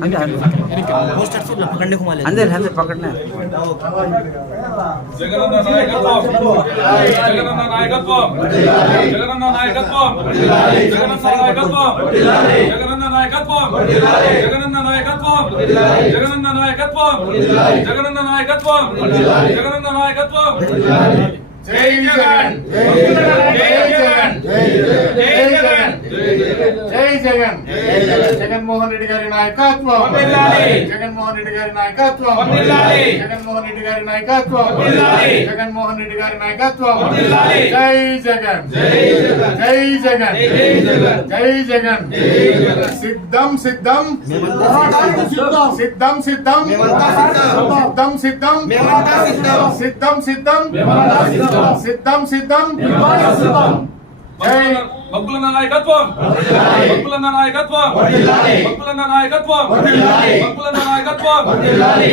अंदर अंदर पकड़ना జగనన్న నాయకత్వం జగనన్న నాయకత్వం జగనన్న నాయకత్వం జగనన్న నాయకత్వం జగనన్న నాయకత్వం జగనన్న నాయకత్వం జగనన్న నాయకత్వం జగనన్న నాయకత్వం జగనన్న నాయకత్వం జై జగన్ జై జగన్ జై జగన్ జై జగన్ జగన్మోహన్ రెడ్డి గారి నాయకత్వం జగన్మోహన్ రెడ్డి గారి నాయకత్వం జగన్మోహన్ రెడ్డి గారి నాయకత్వం జగన్మోహన్ రెడ్డి గారి నాయకత్వం జై జగన్ జై జగన్ జై జగన్ సిద్ధం సిద్ధం సిద్ధం సిద్ధం సిద్ధం సిద్ధం సిద్ధం సిద్ధం సిద్ధం సిద్ధం బొక్కులన్న నాయకత్వం బొక్కులన్న నాయకత్వం బొక్కులన్న నాయకత్వం బొక్కులన్న నాయకత్వం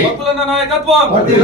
బొక్కులన్న నాయకత్వం